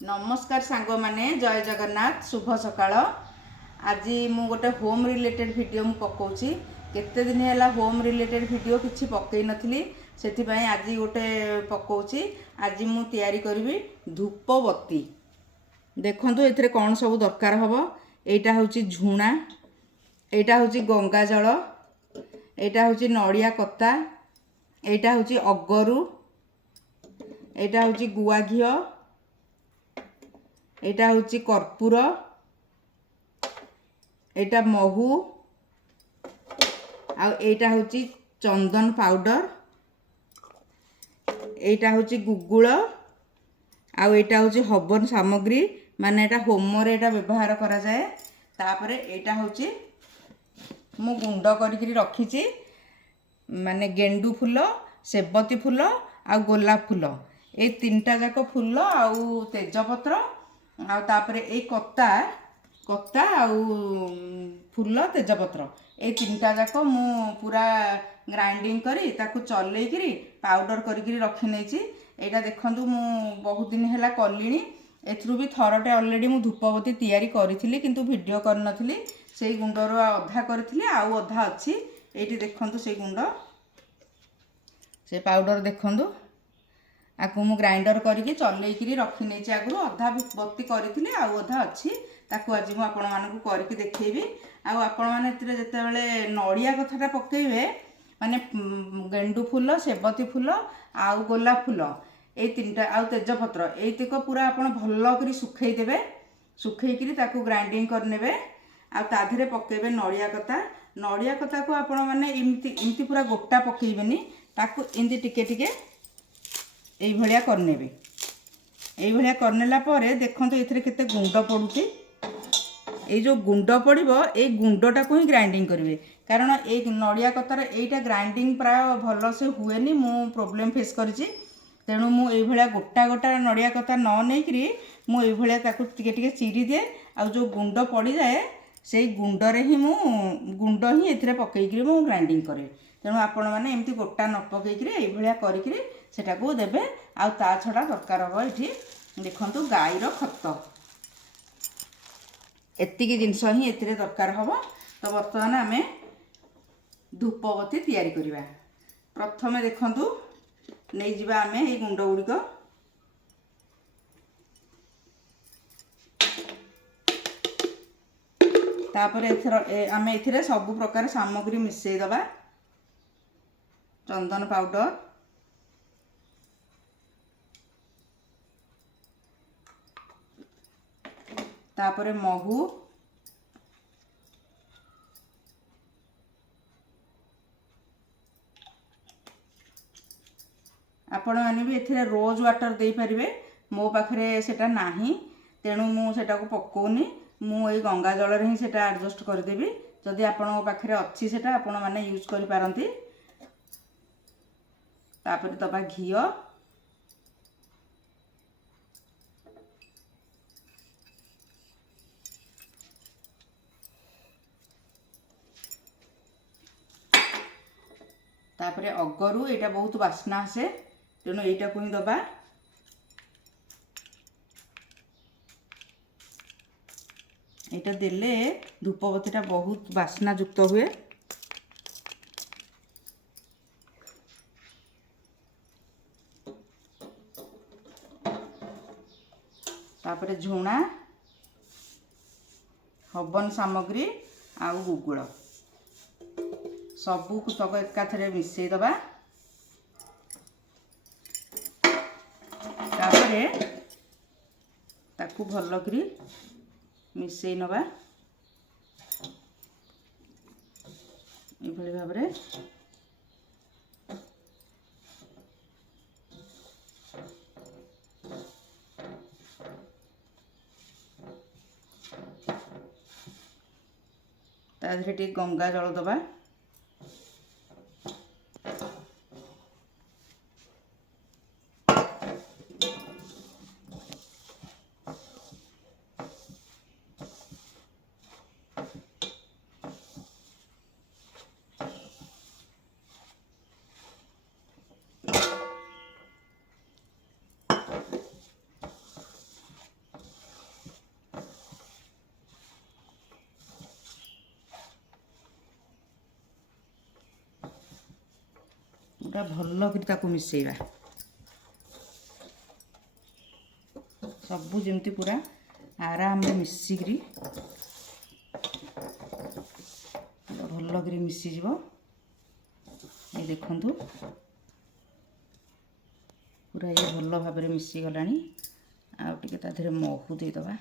नमस्कार सांग माने जय जगन्नाथ शुभ सकाळ। आज मु गोटे होम रिलेटेड वीडियो मु पकाउची। केते दिन है होम रिलेटेड वीडियो किछि पकई नथिली, सेथिपाई आज गोटे पकाउची। आज मु तैयारी करबी धूपबत्ती। देखंतु एथिरे कोन सब दरकार हबो। एटा होची झुणा, एटा होची गंगा जल, एटा होची नड़िया कत्ता, एटा होची अगरू, एटा होची गुआ घियो, एटा होची कर्पूर, एटा महू, आ एटा होची चंदन पाउडर, एटा होची गुगुल, आ एटा होची हवन सामग्री माने एटा होम रे एटा व्यवहार करा जाए। तापरे एटा होची मु गुंड करिकरी रखीची माने गेंडू फूल, सेबती फूल आ गोलाप फूल, ए तीनटा जाक फूल आ तेजपत्र आ तापरे ए कत्ता कत्ता आउ फूल तेजपत्र ए तीनटा जाक मु पूरा ग्राइंडिंग करी ताकू चले करी पाउडर करी रखी नेची। एटा देखंतु मु बहुत दिन हैला कलिनी। एथरु भी थरटे ऑलरेडी मु धूपबत्ती तैयारी करिथिली किंतु वीडियो कर नथिली। सेई गुंडर अधा करिथिली आउ अधा अछि। एटी देखंतु सेई गुंड से पाउडर देखंतु आकु मु ग्राइंडर करिके चलेइकरी रखी नेची। आगु अधा बत्ती करिथिली आउ अधा अछि। ताकू आज मु आपण मानकु करिके देखैबी। आउ आपण माने एतिरे जते बेले नड़िया कथाटा पकेइबे माने गेंडू फूल, सेबती फूल आउ गोलाप फूल ए तीनटा आउ तेजपत्र एतिक पूरा आपण भल्लो करी सुखै देबे। सुखै करी ताकू ग्राइंडिंग कर नेबे। आ ता धरे पकेइबे नड़िया कथा। नड़िया कथा को आपण माने इमती पूरा गोटा पकेइबेनी, ताकू इमती टिके टिके एई भलिया कर नेबे। एई भलिया करनेला परे देखंतु एथिरे केते गुंड पडुची। ए जो गुंड पड़िबो ए गुंडटा को ही ग्राइंडिंग करिवे, कारण ए नड़िया कतार एटा ग्राइंडिंग प्राय भल से हुएनी। मु प्रॉब्लम फेस करिची, तेणु मु एई भलिया गोटा गोटा नड़िया कता न नेकरी मु एई भलिया ताकू टिके टिके चिरी दे। आ जो गुंड पड़ी जाए से गुंडरे ही मु गुंड ही एथिरे पकेइकरी मु ग्राइंडिंग करे। तेणु आपण माने एमती गोटा न पकेइकरी एई भलिया करिकरी सेटाको देबे। आ ता छडा दरकार हो एठी देखंतु गाईर खत, एतिकी जिनस ही एथिरे दरकार हबो। तो वर्तमान आमे धूपबत्ती तैयारी करिबा। प्रथमे देखंतु नै जिबा आमे ए गुंड गुड़िक तापरे एथर आमे एथिरे सब प्रकार सामग्री मिसई दबा। चंदन पाउडर, तापरे महू, आपण माने भी एथिरे रोज वाटर दे परिबे। मो पाखरे सेटा नाही, तेणु मु सेटा को पकोनी। मु ए गंगा जल रे ही सेटा एडजस्ट कर देबी। जदि आपण पाखरे अछि सेटा आपण माने यूज करि पारंती। तापरे दबा घियो, तापरे अगरू, एटा बहुत वासना आसे तेणु एटा को ही दबा। एटा देले धूपबत्तीटा बहुत वासना युक्त हुए। तापरे झुणा, हवन सामग्री आउ गुगुल सबू तक एकाथरे मिसई दबा। तापरे ताकू भल्ल करी मिसई नबा। एभली भाबरे ता धरे टी गंगा जल दबा। ପୁରା ଭଲ କରି ତାକୁ ମିଶେଇବା। ସବୁ ଯେମିତି ପୁରା ଆରାମରେ ମିଶିକିରି ଭଲ କରି ମିଶିଯିବ। ଏ ଦେଖନ୍ତୁ ପୁରା ଇଏ ଭଲ ଭାବରେ ମିଶିଗଲାଣି। ଆଉ ଟିକେ ତା ଦେହରେ ମହୁ ଦେଇଦେବା।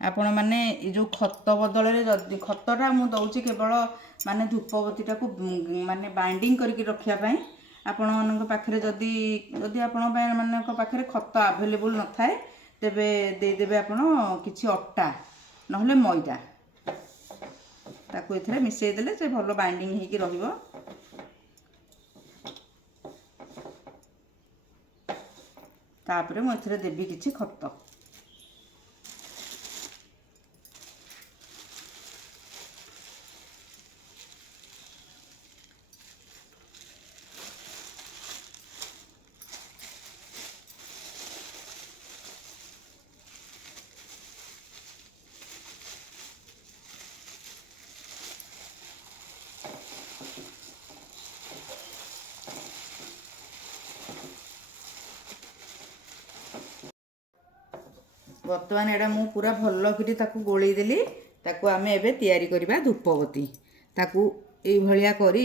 ଆପଣମାନେ ଏ ଯେଉଁ ଖତ ବଦଳରେ ଯଦି ଖତଟା ମୁଁ ଦେଉଛି କେବଳ ମାନେ ଧୂପବତୀଟାକୁ ମାନେ ବାଇଣ୍ଡିଙ୍ଗ କରିକି ରଖିବା ପାଇଁ। ଆପଣମାନଙ୍କ ପାଖରେ ଯଦି ଆପଣମାନଙ୍କ ପାଖରେ ଖତ ଆଭେଲେବୁଲ୍ ନଥାଏ ତେବେ ଦେଇଦେବେ ଆପଣ କିଛି ଅଟା ନହେଲେ ମଇଦା, ତାକୁ ଏଥିରେ ମିଶାଇ ଦେଲେ ସେ ଭଲ ବାଇଣ୍ଡିଙ୍ଗ ହେଇକି ରହିବ। ତାପରେ ମୁଁ ଏଥିରେ ଦେବି କିଛି ଖତ। ବର୍ତ୍ତମାନ ଏଇଟା ମୁଁ ପୁରା ଭଲ କରି ତାକୁ ଗୋଳେଇ ଦେଲି। ତାକୁ ଆମେ ଏବେ ତିଆରି କରିବା ଧୂପବତୀ। ତାକୁ ଏଇଭଳିଆ କରି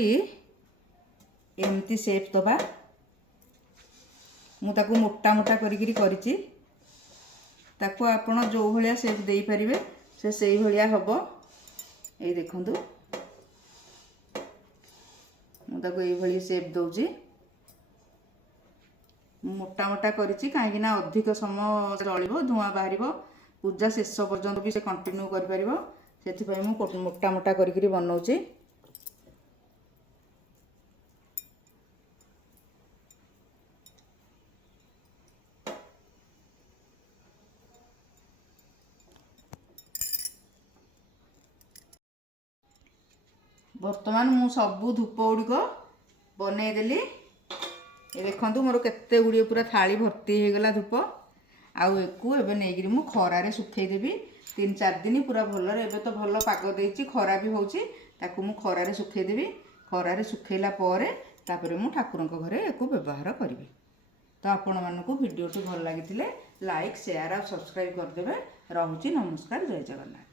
ଏମିତି ସେପ୍ ଦେବା। ମୁଁ ତାକୁ ମୋଟା ମୋଟା କରିକିରି କରିଛି। ତାକୁ ଆପଣ ଯେଉଁ ଭଳିଆ ସେପ୍ ଦେଇପାରିବେ ସେ ସେଇଭଳିଆ ହେବ। ଏଇ ଦେଖନ୍ତୁ ମୁଁ ତାକୁ ଏଇଭଳି ସେପ୍ ଦେଉଛି। ମୋଟା ମୋଟା କରିଛି କାହିଁକିନା ଅଧିକ ସମୟ ଚଳିବ, ଧୂଆଁ ବାହାରିବ, ପୂଜା ଶେଷ ପର୍ଯ୍ୟନ୍ତ ବି ସେ କଣ୍ଟିନ୍ୟୁ କରିପାରିବ। ସେଥିପାଇଁ ମୁଁ ମୋଟା ମୋଟା କରିକିରି ବନଉଛି। ବର୍ତ୍ତମାନ ମୁଁ ସବୁ ଧୂପ ଗୁଡ଼ିକ ବନେଇଦେଲି। ଏ ଦେଖନ୍ତୁ ମୋର କେତେ ଗୁଡ଼ିଏ ପୁରା ଥାଳି ଭର୍ତ୍ତି ହେଇଗଲା ଧୂପ। ଆଉ ୟାକୁ ଏବେ ନେଇକିରି ମୁଁ ଖରାରେ ଶୁଖେଇଦେବି 3-4 ଦିନ ପୁରା ଭଲରେ। ଏବେ ତ ଭଲ ପାଗ ଦେଇଛି, ଖରା ବି ହେଉଛି। ତାକୁ ମୁଁ ଖରାରେ ଶୁଖେଇଦେବି। ଖରାରେ ଶୁଖେଇଲା ପରେ ତାପରେ ମୁଁ ଠାକୁରଙ୍କ ଘରେ ୟାକୁ ବ୍ୟବହାର କରିବି। ତ ଆପଣମାନଙ୍କୁ ଭିଡ଼ିଓଟି ଭଲ ଲାଗିଥିଲେ ଲାଇକ୍, ସେୟାର ଆଉ ସବସ୍କ୍ରାଇବ୍ କରିଦେବେ। ରହୁଛି, ନମସ୍କାର, ଜୟ ଜଗନ୍ନାଥ।